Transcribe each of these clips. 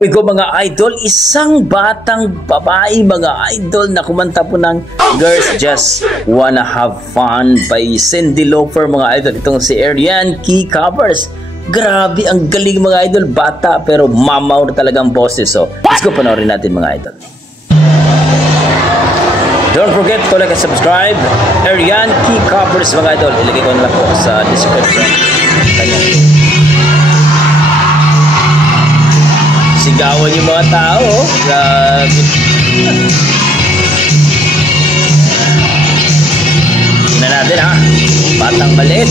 Ko mga idol, isang batang babae mga idol na kumanta po ng Girls Just Wanna Have Fun by Cyndi Lauper mga idol. Itong si Ariane Key Covers. Grabe, ang galing mga idol. Bata pero mamaw na talagang boses. So, let's go panoorin natin mga idol. Don't forget to like and subscribe. Ariane Key Covers mga idol. Ilagay ko na lang po sa description. Kanya. Sigawan yung mga tao. Grabe. Tingnan natin ha. Batang maliit.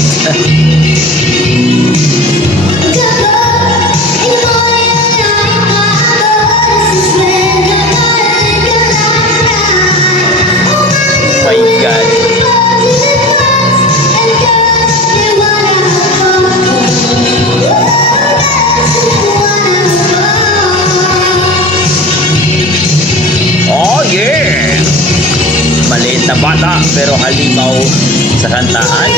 Oh my God. Maliit na bata pero halimaw sa kantaan.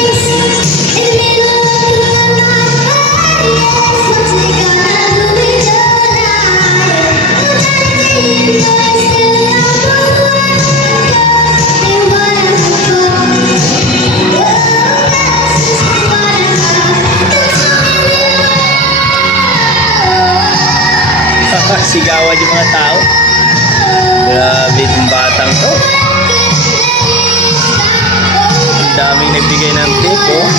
Sigawan yung mga tao. Grabe yung batang to. Daming nagbigay ng tip, oh.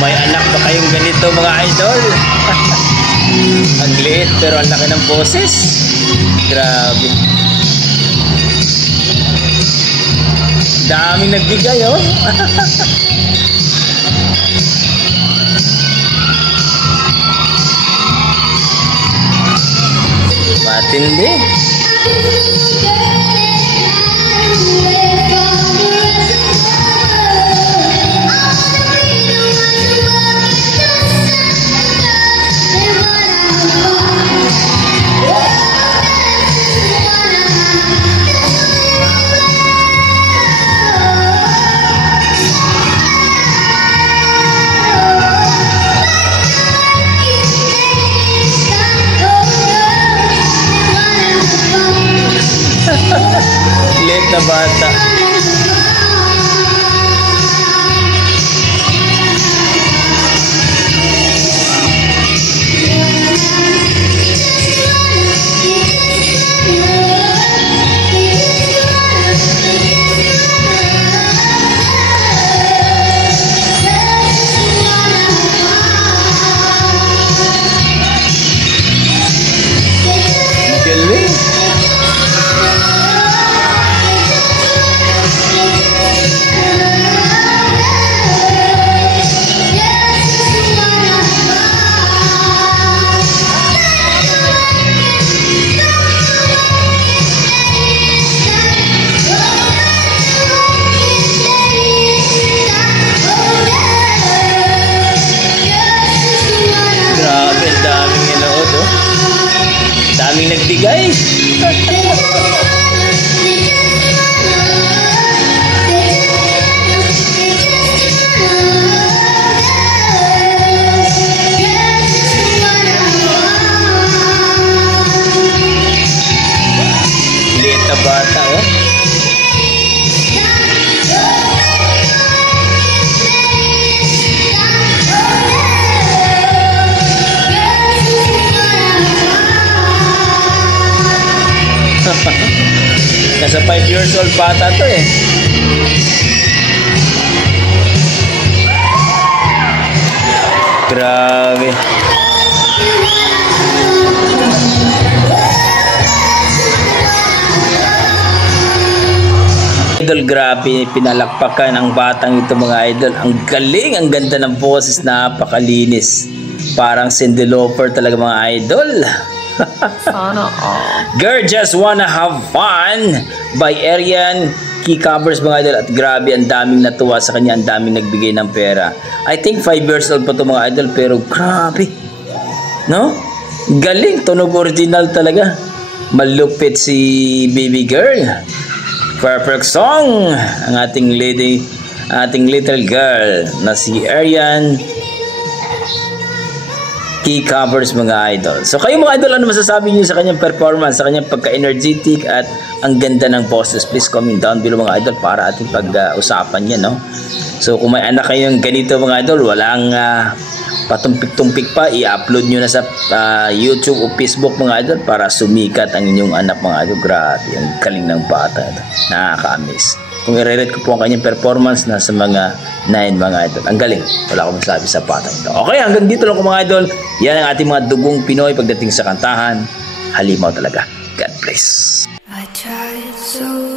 May anak ba kayong ganito mga idol? Ang liit pero ang laki ng boses. Grabe. Daming nagbigay, oh. Matindi. Liit na bata. Galing. Daming nagbigay. Liit na bata, oh. Nasa 5 years old bata to eh. Grabe. Idol, grabe, pinalakpakan ang batang ito mga idol. Ang galing, ang ganda ng boses, napakalinis. Parang Cyndi Lauper talaga mga idol. Sana all. Girl Just Wanna Have Fun by Ariane Key Covers mga idol. At grabe, ang daming natuwa sa kanya, ang daming nagbigay ng pera. I think 5 years old pa ito mga idol, pero grabe, no? Galing, tunog original talaga. Malupit si baby girl. Perfect song ang ating lady ating little girl na si Arian Key Covers mga idol. So kayo mga idol, ano masasabi niyo sa kanyang performance, sa kanyang pagka-energetic at ang ganda ng boses? Please comment down below mga idol para ating pag-usapan yan, no? So kung may anak kayong ganito mga idol, walang patumpik-tumpik pa, i-upload nyo na sa YouTube o Facebook mga idol para sumikat ang inyong anak mga idol. Grabe, ang galing ng bata. Nakaka-amaze. Kung i-rate ko po ang kanyang performance, nasa mga 9 mga idol. Ang galing. Wala akong masabi sa bata ito. Okay, hanggang dito lang ko mga idol. Yan ang ating mga dugong Pinoy pagdating sa kantahan. Halimaw talaga. God bless. I tried so